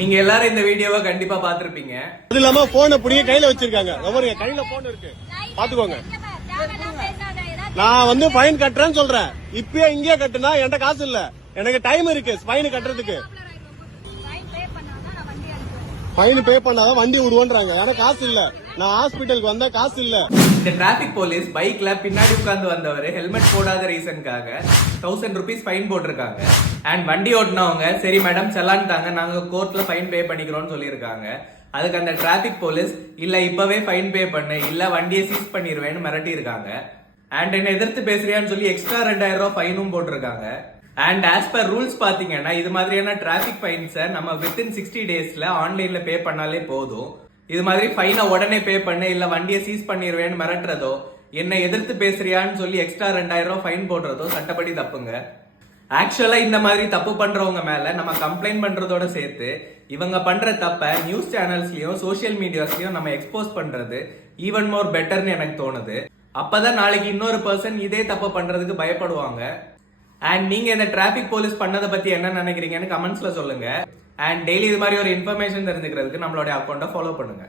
நீங்க எல்லாரும் இந்த வீடியோவை கண்டிப்பா பாத்திருப்பீங்க. அது இல்லாம போனை புடிங்க கையில வச்சிருக்காங்க. ஒவ்வொரு கையில போன் இருக்கு, பாத்துக்கோங்க. நான் வந்து ஃபைன் கட்டுறேன்னு சொல்றேன். இப்பயே இங்கே கட்டுனா என்கிட்ட காசு இல்ல, எனக்கு டைம் இருக்கு ஃபைன் கட்டுறதுக்கு. ஃபைன் பே பண்ணாதான் வண்டி விடுவோன்றாங்க. எனக்கு காசு இல்ல, நான் ஹாஸ்பிட்டலுக்கு வந்தா காசு இல்ல. இந்த டிராபிக் போலீஸ் பைக்ல பின்னாடி உட்கார்ந்து வந்தவர் ஹெல்மெட் போடாத ரீசனுக்காக 1000 rupees ஃபைன் போட்டிருக்காங்க. அண்ட் வண்டி ஓட்டினவங்க சரி மேடம் செலான் தாங்க, நாங்க கோர்ட்ல ஃபைன் பே பண்ணிக்கிறோம்னு சொல்லியிருக்காங்க. அதுக்கு அந்த டிராபிக் போலீஸ் இல்ல இப்பவே ஃபைன் பே பண்ணு, இல்ல வண்டியை சீஸ் பண்ணிடுவேன்னு மிரட்டி இருக்காங்க. அண்ட் என்ன எதிர்த்து பேசுறியான்னு சொல்லி எக்ஸ்ட்ரா 2000 ரூபாய் ஃபைனும் போட்டிருக்காங்க. அண்ட் ஆஸ் பர் ரூல்ஸ் பாத்தீங்கன்னா இது மாதிரியான டிராபிக் ஃபைன்ஸை நம்ம வித்தின் 60 daysல ஆன்லைன்ல பே பண்ணாலே போதும். இது மாதிரி ஃபைனை உடனே பே பண்ணு இல்ல வண்டியை சீஸ் பண்ணிடுவேன்னு மிரட்டுறதோ, என்ன எதிர்த்து பேசுறியான்னு சொல்லி எக்ஸ்ட்ரா 2000 ரூபாய் ஃபைன் போடுறதோ சட்டப்படி தப்புங்க. ஆக்சுவலா இந்த மாதிரி தப்பு பண்றவங்க மேல நம்ம கம்ப்ளைண்ட் பண்றதோட சேர்த்து இவங்க பண்ற தப்ப நியூஸ் சேனல்ஸ்லயும் சோசியல் மீடியாஸ்லயும் நம்ம எக்ஸ்போஸ் பண்றது ஈவன் மோர் பெட்டர்னு எனக்கு தோணுது. அப்பதான் நாளைக்கு இன்னொரு பர்சன் இதே தப்பு பண்றதுக்கு பயப்படுவாங்க. அண்ட் நீங்க இந்த டிராபிக் போலீஸ் பண்ணதை பத்தி என்ன நினைக்கிறீங்கன்னு கமெண்ட்ஸ்ல சொல்லுங்க. அண்ட் டெய்லி இது மாதிரி ஒரு இன்ஃபர்மேஷன் தெரிஞ்சுக்கிறதுக்கு நம்மளுடைய அக்கௌண்ட்டை ஃபாலோ பண்ணுங்க.